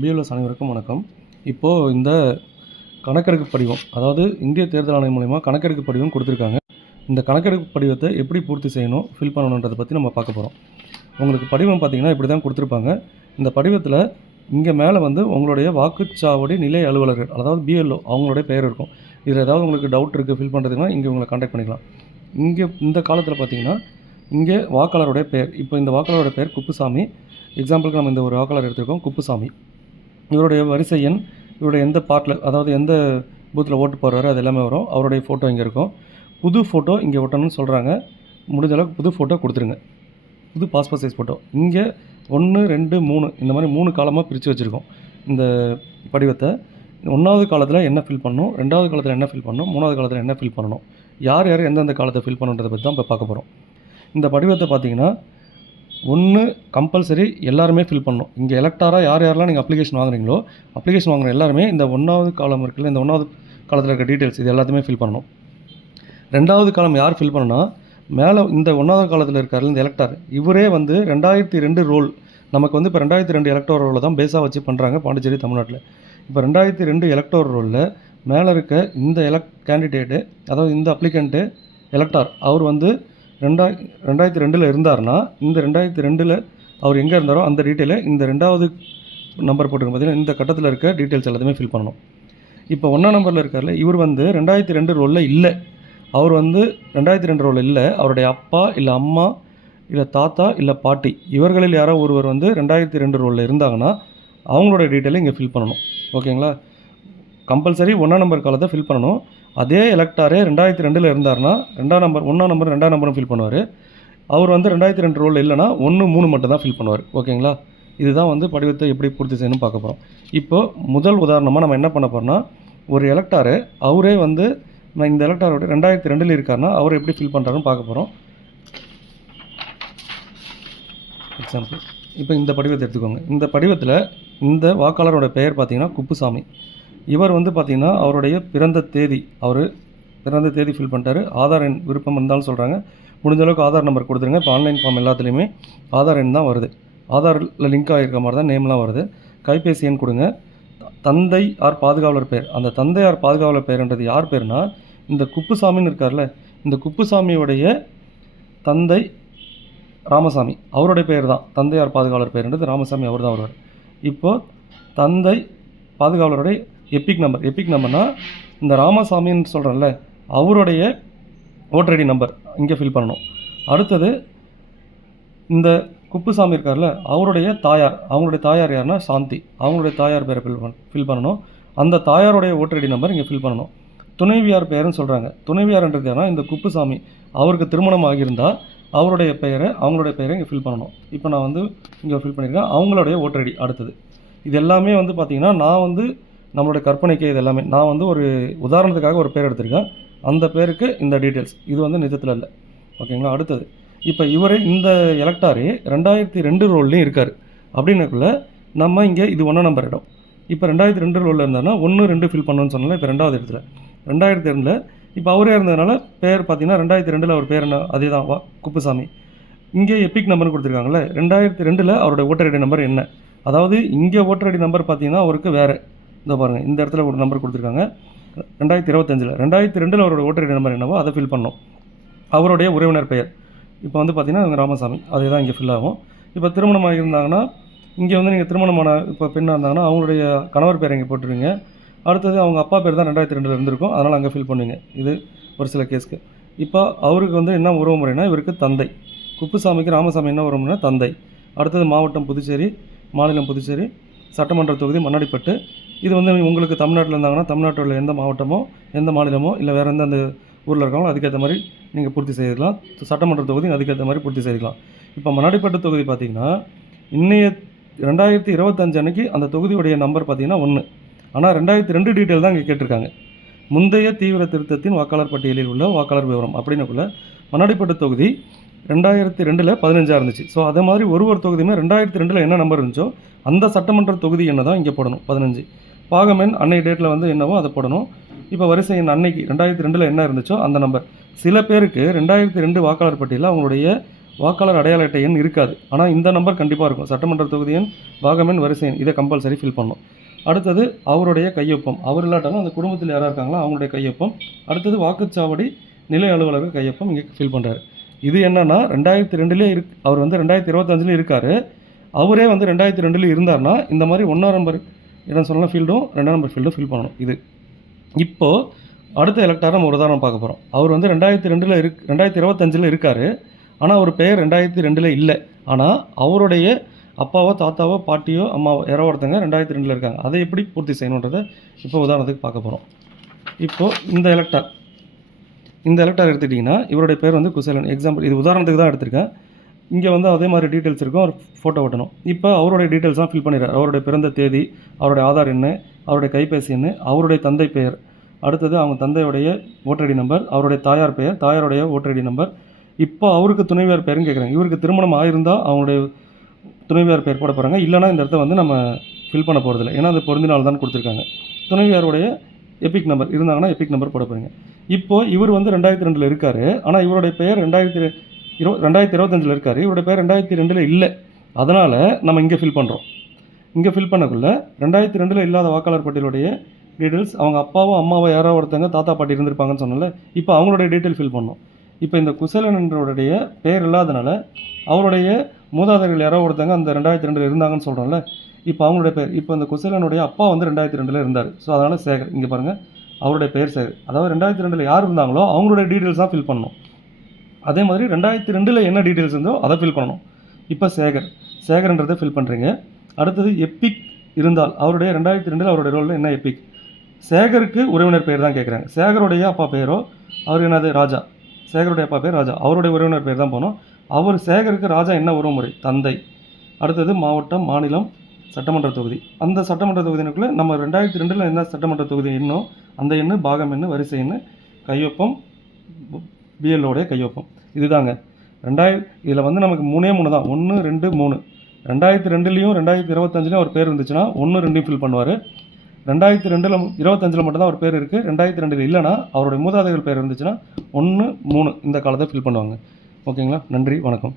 BLOs அனைவருக்கும் வணக்கம். இப்போது இந்த கணக்கெடுப்பு படிவம், அதாவது இந்திய தேர்தல் ஆணையம் மூலமா கணக்கெடுப்பு படிவம் கொடுத்துருக்காங்க. இந்த கணக்கெடுப்பு படிவத்தை எப்படி பூர்த்தி செய்யணும், ஃபில் பண்ணணுன்றதை பற்றி நம்ம பார்க்க போகிறோம். உங்களுக்கு படிவம் பார்த்திங்கன்னா இப்படி தான் கொடுத்துருப்பாங்க. இந்த படிவத்தில் இங்கே மேலே வந்து உங்களுடைய வாக்குச்சாவடி நிலை அலுவலர்கள், அதாவது பிஎல்ஓ அவங்களுடைய பெயர் இருக்கும். இதில் ஏதாவது உங்களுக்கு டவுட் இருக்குது ஃபில் பண்ணுறதுக்குன்னா இங்கே உங்களை கான்டாக்ட் பண்ணிக்கலாம். இங்கே இந்த காலத்தில் பார்த்திங்கன்னா இங்கே வாக்காளருடைய பெயர், இப்போ இந்த வாக்காளருடைய பெயர் குப்புசாமி. எக்ஸாம்பிளுக்கு நம்ம இந்த ஒரு வாக்காளர் எடுத்திருக்கோம், குப்புசாமி. இவருடைய வரிசை எண், இவருடைய எந்த பார்ட்டில், அதாவது எந்த பூத்தில் ஓட்டு போடுறாரு அது எல்லாமே வரும். அவருடைய ஃபோட்டோ இங்கே இருக்கும். புது ஃபோட்டோ இங்கே ஒட்டணும்னு சொல்கிறாங்க. முடிஞ்ச அளவுக்கு புது ஃபோட்டோ கொடுத்துருங்க. புது பாஸ்போர்ட் சைஸ் ஃபோட்டோ. இங்கே 1, 2, 3 இந்த மாதிரி 3 காலமாக பிரித்து வச்சுருக்கோம். இந்த படிவத்தை 1வது காலத்தில் என்ன ஃபில் பண்ணணும், 2வது காலத்தில் என்ன ஃபில் பண்ணணும், 3வது காலத்தில் என்ன ஃபில் பண்ணணும், யார் யார் எந்தெந்த காலத்தை ஃபில் பண்ணுன்றதை பற்றி தான் இப்போ பார்க்க போகிறோம். இந்த படிவத்தை பார்த்தீங்கன்னா 1 கம்பல்சரி எல்லாருமே ஃபில் பண்ணணும். இங்கே எலக்டாராக யார் யாரெல்லாம் நீங்கள் அப்ளிகேஷன் வாங்குறீங்களோ, அப்ளிகேஷன் வாங்குற எல்லாருமே இந்த 1வது காலம் இருக்குல்ல, இந்த 1வது காலத்தில் இருக்க டீட்டெயில்ஸ் இது எல்லாத்தையுமே ஃபில் பண்ணணும். 2வது காலம் யார் ஃபில் பண்ணணும்னா, மேலே இந்த 1வது காலத்தில் இருக்கார் இந்த எலக்டார், இவரே வந்து 2002 ரோல், நமக்கு வந்து இப்போ 2002 எலக்டோர் ரோலில் தான் பேஸாக வச்சு பண்ணுறாங்க பாண்டிச்சேரி தமிழ்நாட்டில். இப்போ 2002 எலக்டோர் ரோலில் மேலே இருக்க இந்த கேண்டிடேட்டு, அதாவது இந்த அப்ளிகண்ட்டு எலக்டார், அவர் வந்து 2002 இருந்தார்னா, இந்த 2002 அவர் எங்கே இருந்தாரோ அந்த டீட்டெயிலை இந்த 2வது நம்பர் போட்டுருங்க. பார்த்தீங்கன்னா இந்த கட்டத்தில் இருக்க டீட்டெயில்ஸ் எல்லாத்தையுமே ஃபில் பண்ணணும். இப்போ 1ஆம் நம்பரில் இருக்கார்ல, இவர் வந்து 2002 ரோலில் இல்லை. அவர் வந்து 2002 ரோலில் இல்லை. அவருடைய அப்பா இல்லை அம்மா இல்லை தாத்தா இல்லை பாட்டி, இவர்களில் யாரோ ஒருவர் வந்து 2002 ரோலில் இருந்தாங்கன்னா அவங்களோட டீட்டெயிலை இங்கே ஃபில் பண்ணணும். ஓகேங்களா? கம்பல்சரி 1ஆம் நம்பர் காலத்தை ஃபில் பண்ணணும். அதே எலக்டாரே 2002 இருந்தார்னா 1ஆம் நம்பர் 2ஆம் நம்பரும் ஃபில் பண்ணுவார். அவர் வந்து 2002 ரோல் இல்லைனா 1, 3 மட்டும் தான் ஃபில் பண்ணுவார். ஓகேங்களா? இதுதான் வந்து படிவத்தை எப்படி பூர்த்தி செய்யணும்னு பார்க்க போகிறோம். இப்போது முதல் உதாரணமாக நம்ம என்ன பண்ண போகிறோம்னா, ஒரு எலக்டாரு அவரே வந்து இந்த எலக்டாரோட 2002 இருக்காருன்னா அவர் எப்படி ஃபில் பண்ணுறாருன்னு பார்க்க போகிறோம். எக்ஸாம்பிள், இப்போ இந்த படிவத்தை எடுத்துக்கோங்க. இந்த படிவத்தில் இந்த வாக்காளரோட பெயர் பார்த்திங்கன்னா குப்புசாமி. இவர் வந்து பார்த்திங்கன்னா அவருடைய பிறந்த தேதி ஃபில் பண்ணிட்டாரு. ஆதார் எண் விருப்பம் இருந்தாலும் சொல்கிறாங்க. முடிஞ்ச அளவுக்கு ஆதார் நம்பர் கொடுத்துருங்க. இப்போ ஆன்லைன் ஃபார்ம் எல்லாத்துலேயுமே ஆதார் எண் தான் வருது. ஆதாரில் லிங்க் ஆகிருக்க மாதிரி தான் நேம்லாம் வருது. கைபேசி எண் கொடுங்க. தந்தை ஆர் பாதுகாவலர் பெயர், அந்த தந்தை ஆர் பாதுகாவலர் பெயர்ன்றது யார் பேர்னா, இந்த குப்புசாமின்னு இருக்கார்ல, இந்த குப்புசாமியோடைய தந்தை ராமசாமி, அவருடைய பெயர் தான் தந்தையார் பாதுகாவலர் பெயர்ன்றது ராமசாமி, அவர் தான் வருவார். இப்போது தந்தை பாதுகாவலருடைய எபிக் நம்பர்னால் இந்த ராமசாமின்னு சொல்கிறேன்ல, அவருடைய ஓட்டர் ஐடி நம்பர் இங்கே ஃபில் பண்ணணும். அடுத்தது இந்த குப்புசாமி இருக்கார்ல, அவங்களுடைய தாயார் யாருன்னா சாந்தி, அவங்களுடைய தாயார் பேரை ஃபில் பண்ணணும். அந்த தாயாருடைய ஓட்டர் ஐடி நம்பர் இங்கே ஃபில் பண்ணணும். துணைவியார் பெயர்னு சொல்கிறாங்க. துணைவியார்ன்றது யாருன்னா இந்த குப்புசாமி, அவருக்கு திருமணம் ஆகியிருந்தால் அவங்களுடைய பெயரை இங்கே ஃபில் பண்ணணும். இப்போ நான் வந்து இங்கே ஃபில் பண்ணியிருக்கேன். அவங்களுடைய ஓட்டர் ஐடி. அடுத்தது இது எல்லாமே வந்து பார்த்திங்கன்னா நான் வந்து நம்மளுடைய கற்பனைக்கு இது எல்லாமே நான் வந்து ஒரு உதாரணத்துக்காக ஒரு பேர் எடுத்திருக்கேன். அந்த பேருக்கு இந்த டீட்டெயில்ஸ், இது வந்து நிஜத்தில் இல்லை. ஓகேங்களா? அடுத்தது இப்போ இவரே இந்த எலக்டாரே 2002 ரோல்லையும் இருக்கார். அப்படின்னக்குள்ள நம்ம இங்கே இது 1ஆம் நம்பர் இடம். இப்போ 2002 ரோலில் இருந்தாருன்னா 1, 2 ஃபில் பண்ணணும்னு சொன்னால இப்போ 2வது இடத்துல 2002 இப்போ அவரே இருந்ததுனால பேர் பார்த்திங்கன்னா 2002 அவர் பேர் என்ன, அதே தான் குப்புசாமி. இங்கே எபிக் நம்பர்னு கொடுத்துருக்காங்களே, 2002 அவருடைய ஓட்டர் ஐடி நம்பர் என்ன, அதாவது இங்கே ஓட்டர் ஐடி நம்பர் பார்த்திங்கன்னா அவருக்கு வேறு, இந்த பாருங்கள் இந்த இடத்துல ஒரு நம்பர் கொடுத்துருக்காங்க 2025. 2002 அவரோட ஓட்டர் ஐடி நம்பர் என்னவோ அதை ஃபில் பண்ணோம். அவருடைய உறவினர் பெயர் இப்போ வந்து பார்த்திங்கன்னா ராமசாமி, அதே தான் இங்கே ஃபில் ஆகும். இப்போ திருமணமாக இருந்தாங்கன்னா இங்கே வந்து நீங்கள் திருமணமான இப்போ பெண்ணாக இருந்தாங்கன்னா அவங்களுடைய கணவர் பேர் இங்கே போட்டுருவீங்க. அடுத்தது அவங்க அப்பா பேர் தான் 2002 இருந்திருக்கும், அதனால் அங்கே ஃபில் பண்ணுவீங்க. இது ஒரு சில கேஸ்க்கு. இப்போ அவருக்கு வந்து என்ன உறவு முறைனா, இவருக்கு தந்தை, குப்புசாமிக்கு ராமசாமி என்ன உறவு முறைனா தந்தை. அடுத்தது மாவட்டம் புதுச்சேரி, மாநிலம் புதுச்சேரி, சட்டமன்ற தொகுதி மண்ணாடிப்பட்டு. இது வந்து உங்களுக்கு தமிழ்நாட்டில் இருந்தாங்கன்னா தமிழ்நாட்டில் எந்த மாவட்டமோ எந்த மாநிலமோ இல்லை வேறு எந்த அந்த ஊரில் இருக்காங்களோ அதுக்கேற்ற மாதிரி நீங்கள் பூர்த்தி செய்துக்கலாம். சட்டமன்ற தொகுதி அதுக்கேற்ற மாதிரி பூர்த்தி செய்துக்கலாம். இப்போ மண்ணாடிப்பட்டு தொகுதி பார்த்திங்கன்னா இன்னைய 2025 அன்றைக்கி அந்த தொகுதியுடைய நம்பர் பார்த்திங்கன்னா 1. ஆனால் 2002 டீட்டெயில் தான் இங்கே கேட்டிருக்காங்க. முந்தைய தீவிர திருத்தத்தின் வாக்காளர் பட்டியலில் உள்ள வாக்காளர் விவரம் அப்படின்னக்குள்ள மண்ணாடிப்பட்டு தொகுதி 2002 15 இருந்துச்சு. ஸோ அதே மாதிரி ஒரு தொகுதியுமே 2002 என்ன நம்பர் இருந்துச்சோ அந்த சட்டமன்ற தொகுதி என்ன தான் இங்கே போடணும் 15. பாகமெண் அன்னைக்கு டேட்டில் வந்து என்னவோ அதை போடணும். இப்போ வரிசை எண் அன்னைக்கு 2002 என்ன இருந்துச்சோ அந்த நம்பர். சில பேருக்கு 2002 வாக்காளர் பட்டியலில் அவங்களுடைய வாக்காளர் அடையாள அட்டை எண் இருக்காது. ஆனால் இந்த நம்பர் கண்டிப்பாக இருக்கும். சட்டமன்ற தொகுதி எண், பாகம் எண், வரிசை எண் இதை கம்பல்சரி ஃபில் பண்ணணும். அடுத்தது அவருடைய கையொப்பம். அவர் இல்லாட்டாலும் அந்த குடும்பத்தில் யாராக இருக்காங்களோ அவங்களுடைய கையொப்பம். அடுத்தது வாக்குச்சாவடி நிலை அலுவலர் கையொப்பம் இங்கே ஃபில் பண்ணுறாரு. இது என்னென்னா 2002 அவர் வந்து 2025 இருக்கார். அவரே வந்து 2002 இருந்தார்னா இந்த மாதிரி 1ஆம் நம்பர் இடம் சொல்லலாம் ஃபீல்டும் 2ஆம் நம்பர் ஃபீல்டும் ஃபில் பண்ணணும். இது இப்போது அடுத்த எலக்டாரை நம்ம ஒரு உதாரணம் பார்க்க போகிறோம். அவர் வந்து 2025 இருக்கார். ஆனால் அவர் பெயர் 2002 இல்லை. ஆனால் அவருடைய அப்பாவோ தாத்தாவோ பாட்டியோ அம்மாவோ யாரோ ஒருத்தங்க 2002 இருக்காங்க. அதை எப்படி பூர்த்தி செய்யணுன்றதை இப்போ உதாரணத்துக்கு பார்க்க போகிறோம். இப்போது இந்த எலக்டார் எடுத்துக்கிட்டிங்கன்னா இவருடைய பேர் வந்து குசேலன். எக்ஸாம்பிள் இது உதாரணத்துக்கு தான் எடுத்திருக்கேன். இங்கே வந்து அதே மாதிரி டீட்டெயில்ஸ் இருக்கும். ஒரு ஃபோட்டோ ஓட்டணும். இப்போ அவருடைய டீட்டெயில்ஸ்லாம் ஃபில் பண்ணிடுறார். அவருடைய பிறந்த தேதி, அவருடைய ஆதார் எண், அவருடைய கைபேசி எண், அவருடைய தந்தை பெயர், அடுத்தது அவங்க தந்தையுடைய ஓட்டர் ஐடி நம்பர், அவருடைய தாயார் பெயர், தாயாருடைய ஓட்டர் ஐடி நம்பர். இப்போ அவருக்கு துணைவியார் பெயர்னு கேட்குறாங்க. இவருக்கு திருமணம் ஆகிருந்தால் அவங்களுடைய துணைவியார் பெயர் போட போகிறாங்க. இல்லைனா இந்த இடத்த வந்து நம்ம ஃபில் பண்ண போகிறதில்ல. ஏன்னா அது பொருந்தினால் தான் கொடுத்துருக்காங்க. துணைவியாருடைய எபிக் நம்பர் இருந்தாங்கன்னா எபிக் நம்பர் போட போகிறீங்க. இப்போது இவர் வந்து 2002 இருக்கார். ஆனால் இவருடைய பெயர் 2025 இருக்கார். இவருடைய பேர் 2002 இல்லை. அதனால் நம்ம இங்கே ஃபில் பண்ணுறோம். இங்கே ஃபில் பண்ணக்குள்ள 2002 இல்லாத வாக்காளர் பட்டியலுடைய டீட்டெயில்ஸ் அவங்க அப்பாவோ அம்மாவோ யாரோ ஒருத்தங்க தாத்தா பாட்டி இருந்திருப்பாங்கன்னு சொன்னால இப்போ அவங்களுடைய டீட்டெயில் ஃபில் பண்ணோம். இப்போ இந்த குசேலனுடைய பேர் இல்லாதனால அவருடைய மூதாதையர்கள் யாரோ ஒருத்தங்க அந்த 2002 இருந்தாங்கன்னு சொல்கிறோம்ல, இப்போ அவங்களுடைய பேர் இப்போ இந்த குசேலனுடைய அப்பா வந்து 2002 இருந்தார். ஸோ அதனால் சேகர். இங்கே பாருங்கள் அவருடைய பேர் சேகர். அதாவது 2002 யார் இருந்தாங்களோ அவங்களுடைய டீட்டெயில்ஸ் தான் ஃபில் பண்ணணும். அதே மாதிரி 2002 என்ன டீட்டெயில்ஸ் இருந்தோ அதை ஃபில் பண்ணணும். இப்போ சேகர்ன்றதை ஃபில் பண்ணுறீங்க. அடுத்தது எப்பிக் இருந்தால் அவருடைய 2002 அவருடைய ரோலில் என்ன எப்பிக். சேகருக்கு உறவினர் பேர் தான் கேட்குறாங்க. சேகருடைய அப்பா பேரோ அவர் என்னது ராஜா. சேகருடைய அப்பா பேர் ராஜா. அவருடைய உறவினர் பேர் தான் போகணும். அவர் சேகருக்கு ராஜா என்ன உறவுமுறை தந்தை. அடுத்தது மாவட்டம், மாநிலம், சட்டமன்ற தொகுதி. அந்த சட்டமன்ற தொகுதியினுக்குள்ளே நம்ம 2002 என்ன சட்டமன்ற தொகுதி எண்ணோ அந்த எண்ணு, பாகம் எண்ணு, வரிசை எண்ணு, கையொப்பம், பிஎல்ஓடைய கையொப்பம். இதுதாங்க இதில் வந்து நமக்கு 3 தான். 1, 2, 3. 2002 2025 அவர் பேர் இருந்துச்சுன்னா 1, 2 ஃபில் பண்ணுவார். 2025 மட்டும்தான் அவர் பேர் இருக்குது. 2002 இல்லைனா அவருடைய மூதாதையர்கள் பேர் இருந்துச்சுன்னா 1, 3 இந்த காலத்தை ஃபில் பண்ணுவாங்க. ஓகேங்களா? நன்றி, வணக்கம்.